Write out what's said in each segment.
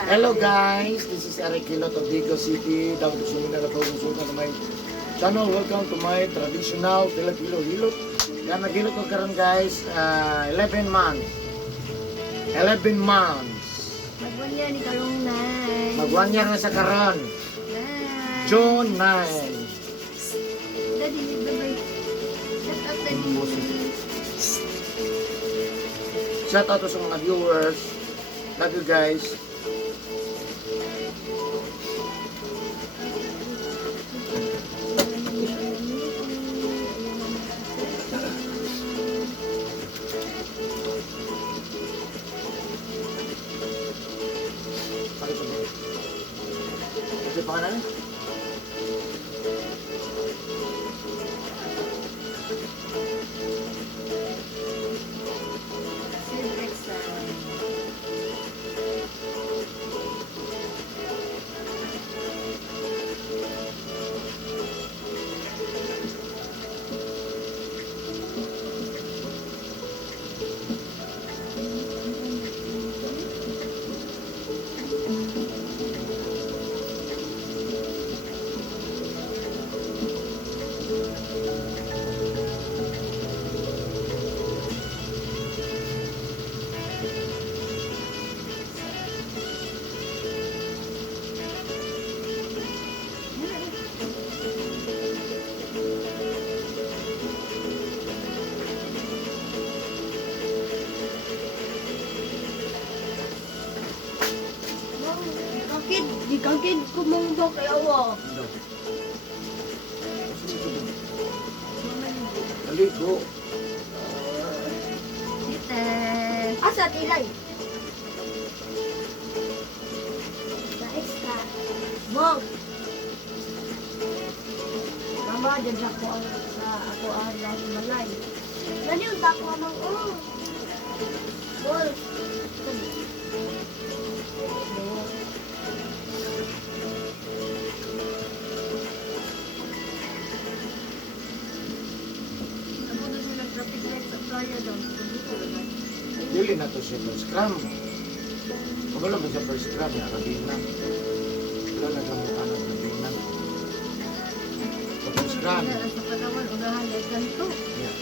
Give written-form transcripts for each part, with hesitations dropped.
guys. Hello guys, this is Eric Hilot of Vigo City, Davao Suminara Province. Welcome to my channel. Welcome to my traditional Filipino hilot. Yan, naghilot ko karon guys, 11 months. 11 months. Mag-1 year ni karong nay. Mag 1 year na sa karon. Nay. June 9. Daddy, bye-bye. Shut up, Daddy. Shout out to sa mga viewers. Love you guys. Kasi pa na? See you next time. Gikangkid ko mong daw kay awa. Aligo. Tite. Asa tilay? Sa extra. Mom. Mama, dyan ako sa ako ang lahi malay. Dali yung dako ng Bol. Dili na to siya first scrum. Kabalo ba siya first scrum ya? Rabina. Wala na gamit anak Rabina. First scrum. Sa panahon, unahan na ganito. Yeah.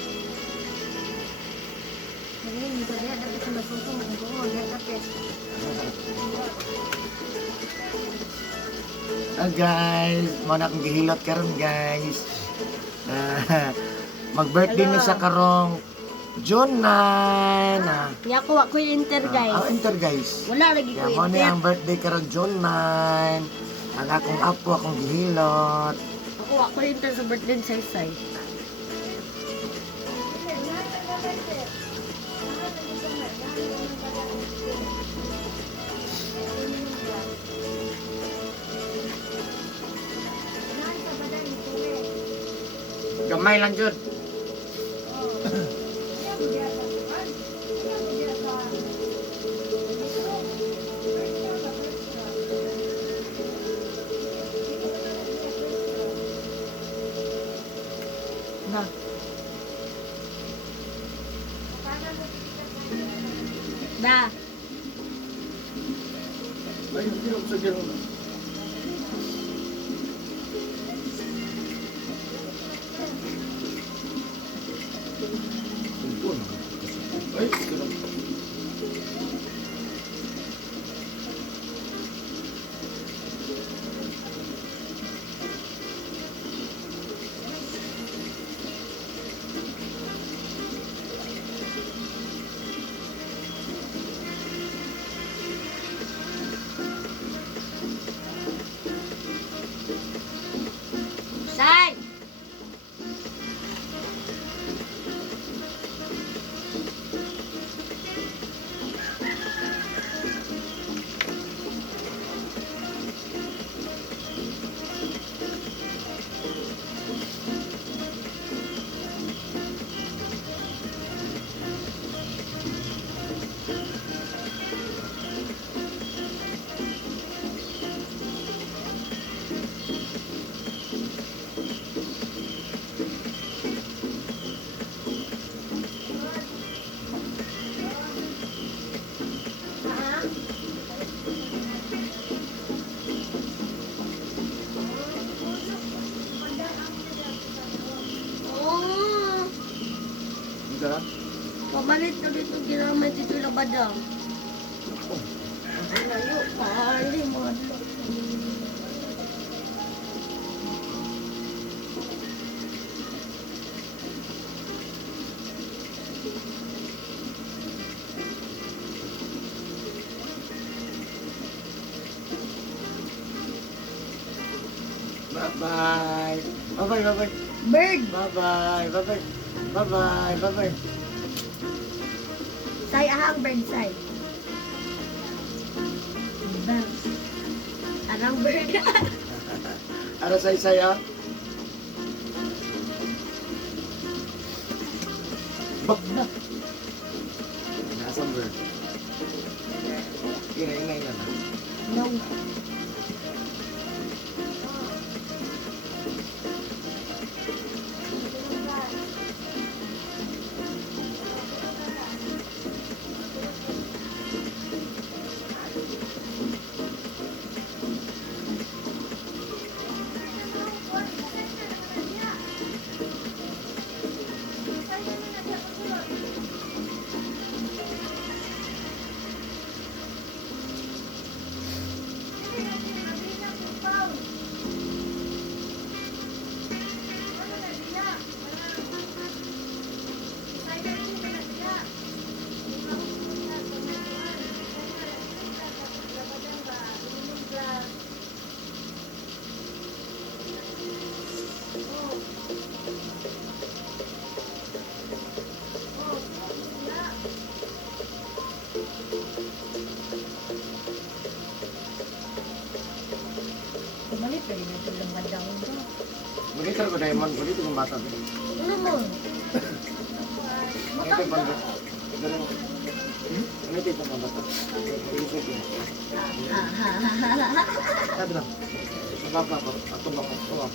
Ngayon, minsan niya, dapat sa masusong ang gumon, dapat. Guys, mo na akong gihilot karon guys. Mag-birthday Hello. ni sa karong June 9. Niya ko ako yung inter guys. Enter guys. Wala lagi ko Kaya mo na inter. ang birthday karon June 9. Ang akong apo akong gihilot. Ako yung inter sa birthday sa Saysay. Gamay lang jud. Na. Da. Ay, hindi ako sa gano'n. Ay, gano'n. badang. Ang layo, paali mo. Bye-bye. Bye-bye, bye-bye. Bird. Bye-bye, bye-bye. Bye-bye, bye-bye. Say ahang bird say. Bird. Anong bird? Ano say-say, ah? Bak! Nasaan bird? Ina na. No. Balik pa rin ito lang badang ito. Monitor ko diamond, monitor yung bata. Ano mo? Ito yung bata. Ano ito yung bata? Iisip ko. Sabi lang. Sababa ko. Ato ba ko? Ito ah.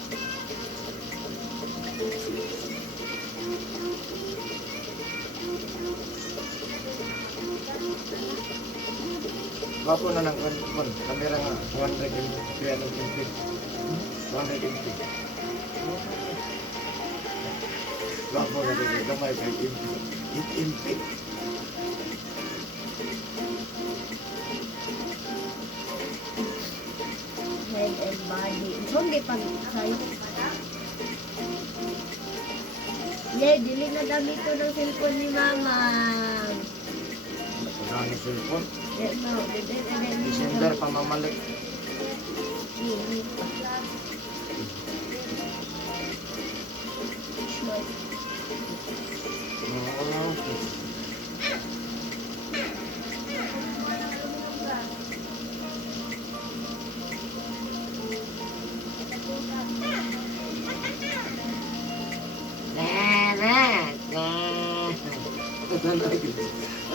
Bapo na ng kamera nga. 200 MP. 200 MP. Bapo na din. Gamay 5 MP. 8 MP. Head and body. So, hindi pag sa'yo. Yeah, dili na dami ito ng cellphone ni Mama. Pagkano cellphone? Yeah, no, December pa mamalik.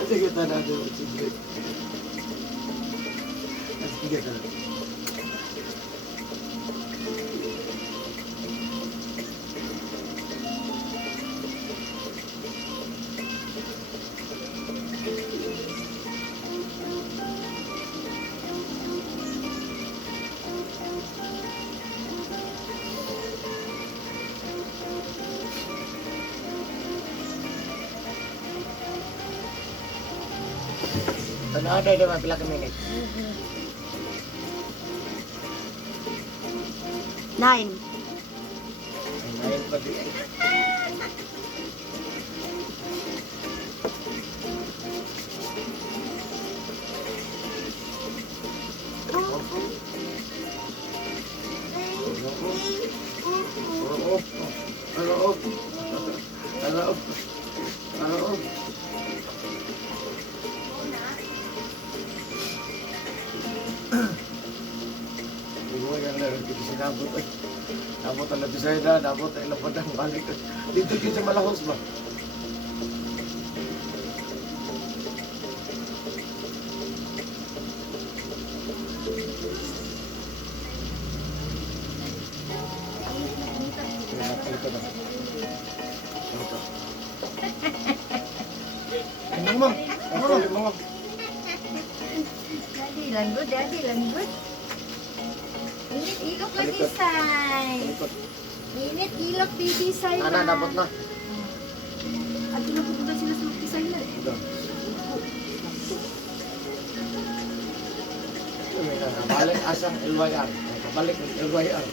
Sige, tanah dia bercindrik. Sige, tanah. Tanah ada dia pila ka minute. 9. Main pa di. Dapat ang labisayda, dapat ang lapadang balik. Dito kita malahos ba? Ano mo? Ano mo? Daddy lang good, daddy lang good. Init ilok lagi say. Init ilok baby say. Ana, dapat na. At pinapunta sila sa designer. Ito. Balik asang LYR. Balik ng LYR.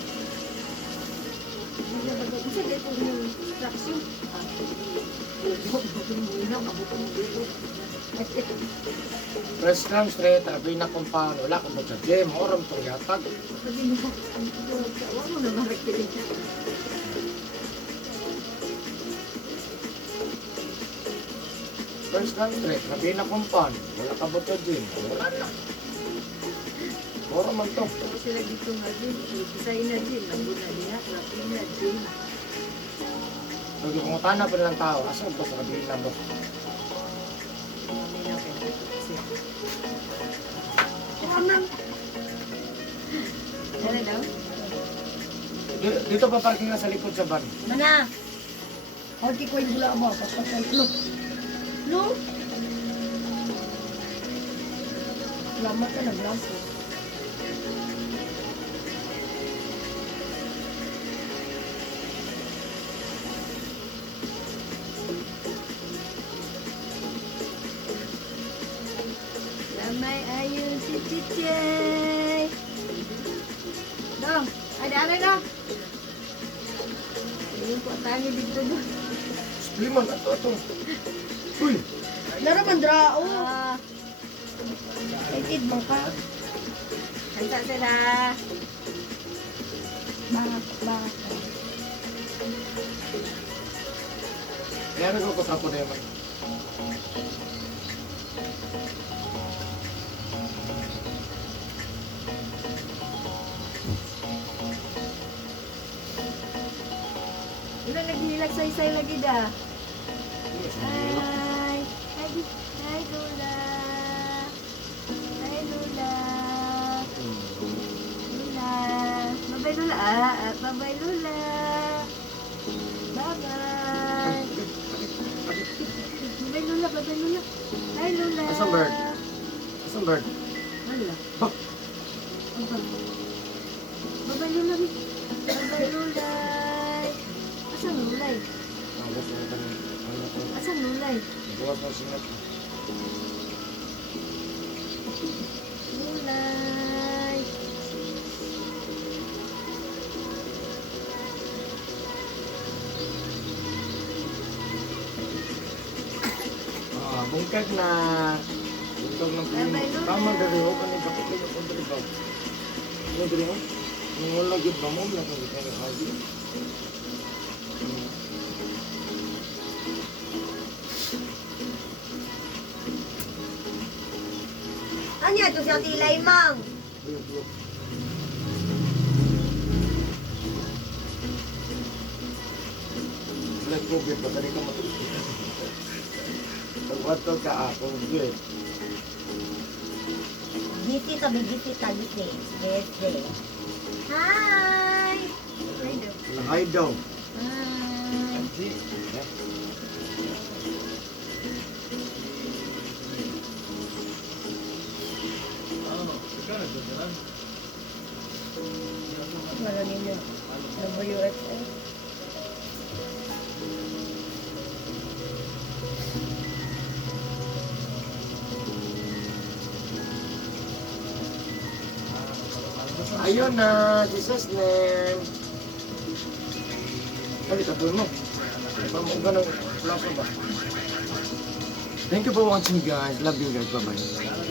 Isa dito yung instruction. Press cram straight, abi na compound. Wala ko mo sa gym. Oram itong yatag. Wala mo na marakilin ka. Press cram straight, abi na compound. Wala ka mo sa gym. Wala na. Oram man to. Tapos sila dito nga din. Isay na din. Naguna niya. Rapi na din. So, kung utana pa nilang tao, asa ba sa kabila mo? Kami na kayo. Kamang. Ano daw? Dito pa parking na sa likod sa van. Mana? Hawag ko yung bula mo. Papasay ko. No? Salamat ka na, Blanco. Lamay ayun si Cicay. Dong, ada ano dong? Ayun po tangi dito dong. Spliman, ato. Uy! Laro man drao. Excited mo ka? Kanta sila. Bakit? Kaya ko sa po na yaman. Wala naghihilag say-say lagi da. Hi. Hi Lola. Hi Lola. Lola. Bye-bye Lola. Bye-bye Lola. Bye-bye. Bye-bye Lola. Bye-bye Lola. Hi Lola. Asang bird? Asang bird? Wala. Bak! Bye-bye Lola. Bye-bye Lola. Asan Lulay? Asan Lulay? Bukas na sinat. Lulay. Bungkag na. Bungkag ng pino. Bye-bye, Luna. Tama dari ho. Kanil kapit ko kung dari ba? Ano dari ho? Nung wala gid ba mo? Wala kang gid ka hagi. Anya to sa tilay mang? Let's go get ba? Kani ka matulog. Pagwato ka ako. Good. Giti kami, giti. Giti. Hi! Hi daw. Hi! Wala ninyo. WXL. Ayun na, si Seslen. Kali, tapoy mo. Iba mo ganun, plaso ba? Thank you for watching guys. Love you guys. Bye-bye.